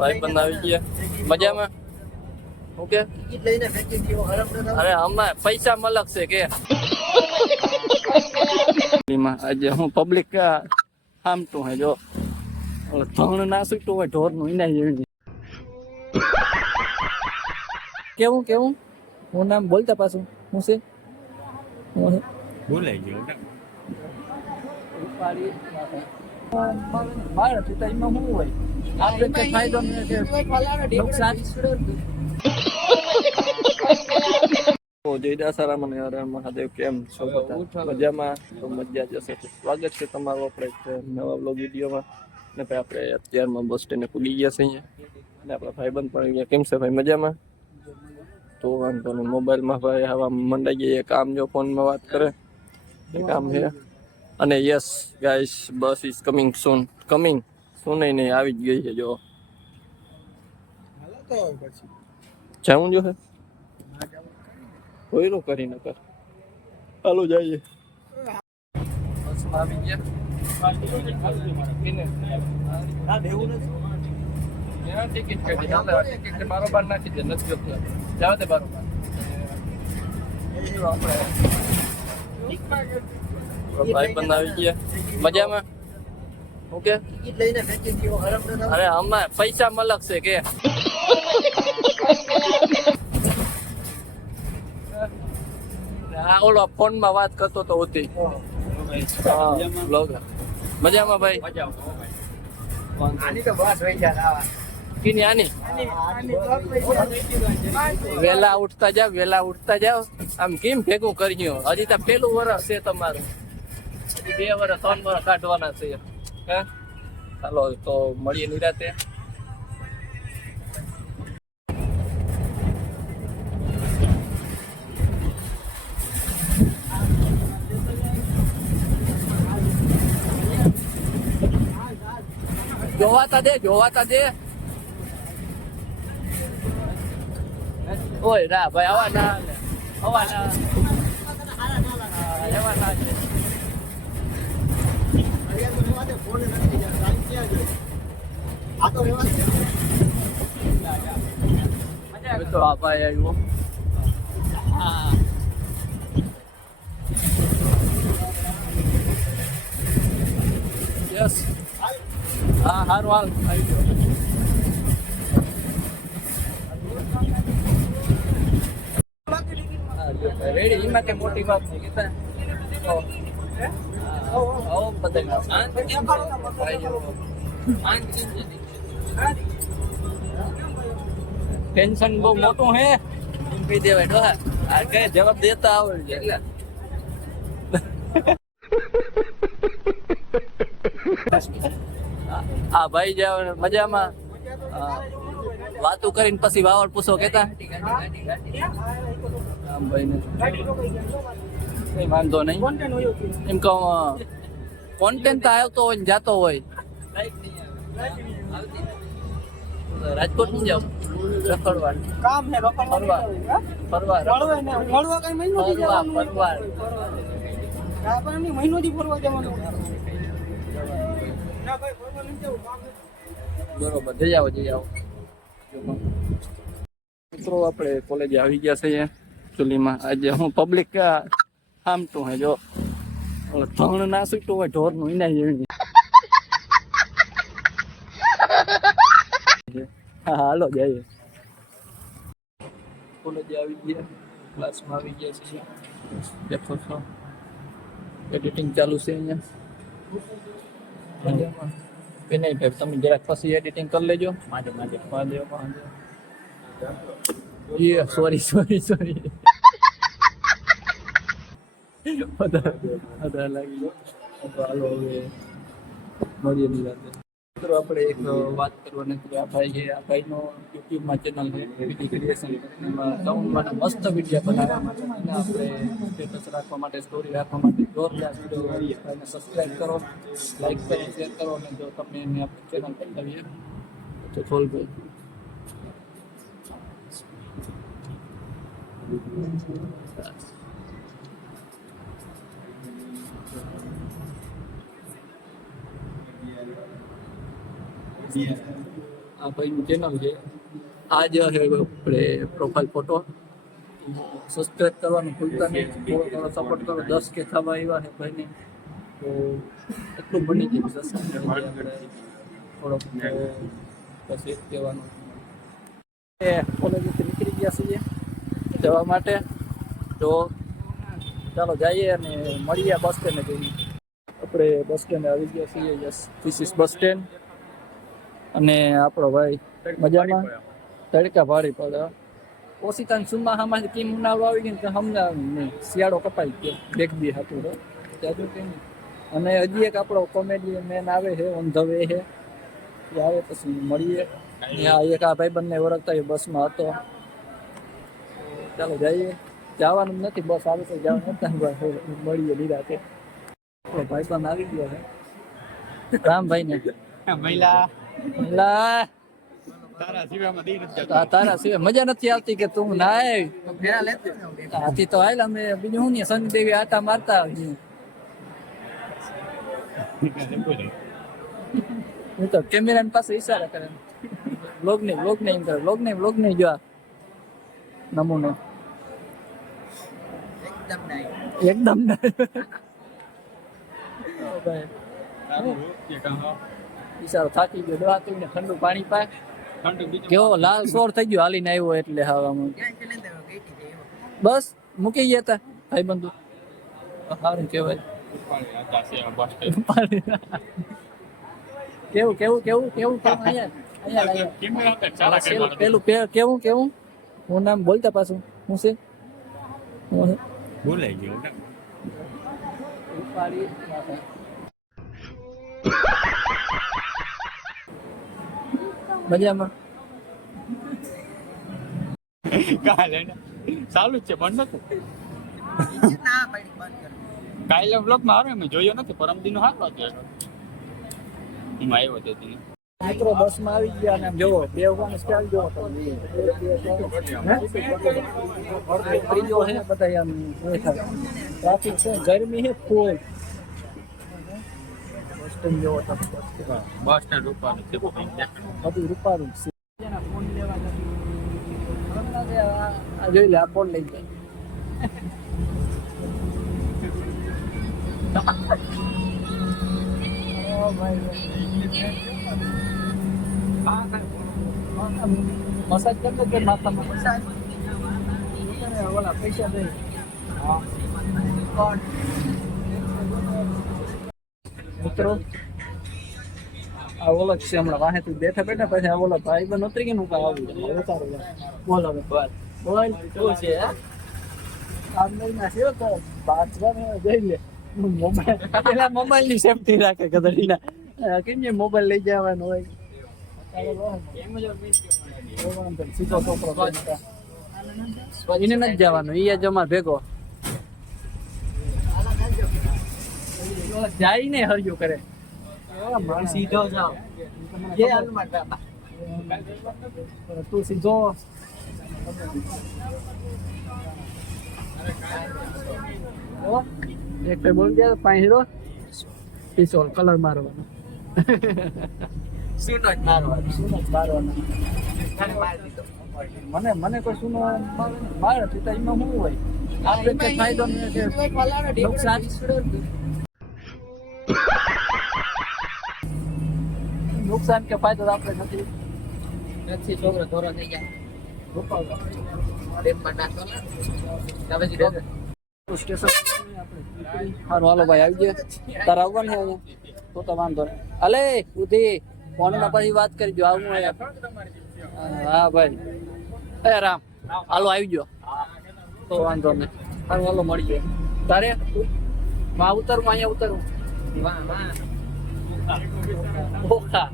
ભાઈ બંધ આવી ગયા. મજામાં? ઓકે અરે આમાં પૈસા મલક છે કે. આજે હું પબ્લિક હામતું હે જો. ધણ ના સૂટું હોય ઢોરનું ઇના જેવી કેવું કેવું? હું નામ બોલતા પાછું. હું છે? હું છે? બોલાઈ ગયો ઉપાડી મારે પિતા એમાં શું હોય? આપણે કઈ ફાયદો નુકસાન. જય દાસારામ અને હર હર મહાદેવ. કેમ છો બધા? મજામાં? તો મજા જશે સ્વાગત છે તમારું આપણે નવા બ્લોગ વિડીયોમાં. ને ભાઈ આપણે અત્યારમાં બસ સ્ટેન્ડે પૂગી ગયા છે અહીંયા. ને આપણા ભાઈબંધ પણ અહીંયા. કેમ છે ભાઈ? મજામાં? તો વાંધો નહીં. મોબાઈલમાં ભાઈ આવા મંડાઈ ગયા. કામ જો ફોનમાં વાત કરે. એ કામ છે અને yes guys bus is coming soon coming soon નહીં આવી જ ગઈ છે જો જવું જો હે. કોઈનું કરી ન કર. હાલો જઈએ. આવી ગયા. ટિકિટ કાઢી હાલે આ ટિકિટ બારોબાર નાખી દે નથી જોતું જાવ દે બારોબાર. ભાઈ બંધ આવી ગયા મજામાં ઓકે અરે આમાં પૈસા મલક છે કે? ઓલો ફોનમાં વાત કરતો તો હતી મજામાં ભાઈ? કીની આની? વેલા ઉઠતા જાવ વેલા ઉઠતા જાવ આમ કેમ ભેગું કર્યું? હજી તો પેલું વર્ષ છે તમારું. બે વર્ષ ત્રણ વર્ષ કાઢવાના છે હે ચાલો તો મળીએ નિરાતે જોવાતા દે જોવાતા દે ઓય ના ભાઈ આવા ના હાલે. આવા ના હા, એવા ના છે. હવે તો આ ભાઈ આવ્યો હા યસ હા હારું હાલ આવી ગયો રેડી. એમાં મોટી વાત ટેન્શન બહુ મોટું હે. કહી દેવાય ડોહા આ કઈ જવાબ દેતા આવડે આ ભાઈ જાવ મજામાં. વાતો કરીને પછી વાવડ પૂછો કેતા. ભાઈ ભાઈને. કઈ વાંધો નહીં. એમ કહું કોન્ટેન્ટ તો આવતો હોય ને જાતો હોય. રાજકોટ નહીં જાવ રખડવા. કામ હે બાપા ફરવા. ફરવા મળવે ને મળવા કઈ મહિનો થી જવાનું ફરવા. આપણે એમની મહિનો થી ફરવા જવાનું ના ભાઈ ફરવા નથી જવું કામ બરોબર જઈ આવો જઈ આવો. મિત્રો આપણે કોલેજે આવી ગયા છે ચુલીમાં. આજે હું પબ્લિક હામતું હે જો. ધણ ના સૂટું હોય ઢોરનું ઇના જેવી. હા હાલો જઈએ કોલેજ આવી ગયા ક્લાસમાં આવી ગયા છે દેખો છો. એડિટિંગ ચાલુ છે અહીંયા. મજામાં. કે ભાઈ તમે જરાક પછી એડિટિંગ કરી લેજો. માધે માધે Mahadev Mahadev sorry sorry sorry આપણે એક વાત કરવાની હતી. આ ભાઈ છે, આ ભાઈનો યુટ્યુબમાં ચેનલ છે મસ્ત વીડિયો બનાવવા અને આપણે સ્ટેટસ રાખવા માટે સ્ટોરી રાખવા માટે જોરદાર વીડિયો અને સબસ્ક્રાઈબ કરો લાઈક કરો શેર કરો. અને જો તમને એને આપણી ચેનલ બતાવીએ તો ખોલ ભાઈ આ ભાઈનું ચેનલ છે. આ જ આપણે પ્રોફાઇલ ફોટો સબસ્ક્રાઈબ કરવાનું ભૂલતા નહીં. થોડો થોડો સપોર્ટ કરો. દસ કે થવા આવ્યા છે ભાઈને. તો એટલું બની ગયું થોડોક પછી કહેવાનું. એ કોલેજથી નીકળી ગયા છીએ. જવા માટે. તો ચાલો જઈએ અને મળીએ બસ સ્ટેન્ડે જઈને. આપણે બસ સ્ટેન્ડ આવી ગયા છીએ. Yes this is bus stand અને આપણો ભાઈ મજામાં? તડકા ભારી પડે સુમા સુમાહામાં કેમ ઉનાળો આવી ગયો તો સમજાવ્યું નહીં શિયાળો કપાઈ ગયો. બેગ બી હતું તો કંઈ અને હજી એક આપણો કોમેડી મેન આવે છે, ઓન ધ વે છે. એ આવે પછી મળીએ. ત્યાં એક આ ભાઈ બંને ઓળખતા એ બસમાં હતો. ચાલો જઈએ. જવાનું નથી, બસ આવે તો જવાનું મળીએ નિરાતે આપણો આવી ગયો છે. રામભાઈ ને. મહિલા. લા તારા જીવામાં દી નથી આ તારા સિવાય મજા નથી આવતી કે તું નાય તો અમે બીજું હું ને શનિ દેવી આટા મારતા હું તો કેમેરા પાસે ઈશારા કરે. લોગ નહીં લોગ નહીં કરે. લોગ ને લોગ નહીં જોવા નમૂનો. એકદમ નહીં. એકદમ ઓ ભાઈ. ઈશારો થાકી ગયો દવા પીને ઠંડુ પાણી પાય. કેવો લાલ સોર થઈ ગયો હાલીને આવ્યો એટલે હવામાં. બસ મૂકી ગયા તા ભાઈ બંધુ. સારું કેવું કેવું કેવું કેવું અહીંયા? પેલું કેવું કેવું? હું નામ બોલતા પાછું. હું છે? ભૂલાઈ ગયું મજામાં. કાલે ને. ચાલુ જ છે બંધ નથી. ના પડી બંધ કર. કાલે વ્લોગમાં આવે મેં જોયો નથી પરમ દિનો હાથ વાગ્યો હું આવ્યો તે. દિન મિત્રો બસમાં આવી ગયા અને જોવો બે ઉગાનો સ્ટાઇલ જોવો. ત્રીજો હે બધા આમ ટ્રાફિક છે ગરમી છે ફૂલ બસ સ્ટેન્ડ જેવો તમે બસ સ્ટેન્ડ. રૂપાનું છે બધું રૂપાનું છે. જોઈ લે આ ફોન લઈ જાય. મસાજ કરતો કે માથામાં? મસાજ. ઓલા પૈસા દે. મિત્રો આ ઓલો છે હમણાં વાહેથી બેઠા બેઠા પછી આ ઓલો ભાઈ બન ઉતરી ગયો ઉપર આવી. બોલ હવે બોલ. બોલ શું છે હે? ના છે તો બાથરૂમ જઈ લે. મોબાઈલ પેલા મોબાઈલની સેફટી રાખે કદડીના કેમ છે મોબાઈલ લઈ જવાનો હોય. એને નથી જવાનું ઈ જ અમાર ભેગો. જાય ને હરિયો કરે સીધો જાઓ. જે બાબા. તું સીધો એક પે બોલ દે પાંચ હીરો પિસ્તોલ કલર મારવાનો સુનો જ મારવાનો. શું જ મારવાનો. મને મને કોઈ શું મારે પિતા એમાં શું હોય આપણે કઈ ફાયદો નુકસાન. નુકસાન કે ફાયદો તો આપણે નથી. નથી છોકરો ધોરો થઈ ગયા સ્ટેશન સારું હાલો ભાઈ આવી ગયા. તારે આવવાનું છે તો. તો વાંધો નહીં. અલે ઉધી ફોનમાં પછી વાત કરી જો આવું હા ભાઈ. એ રામ. હાલો આવી ગયો તો વાંધો નહીં. સારું હાલો મળી જાય તારે માં ઉતરું અહીંયા ઉતરું. વાહ વાહ. Porra!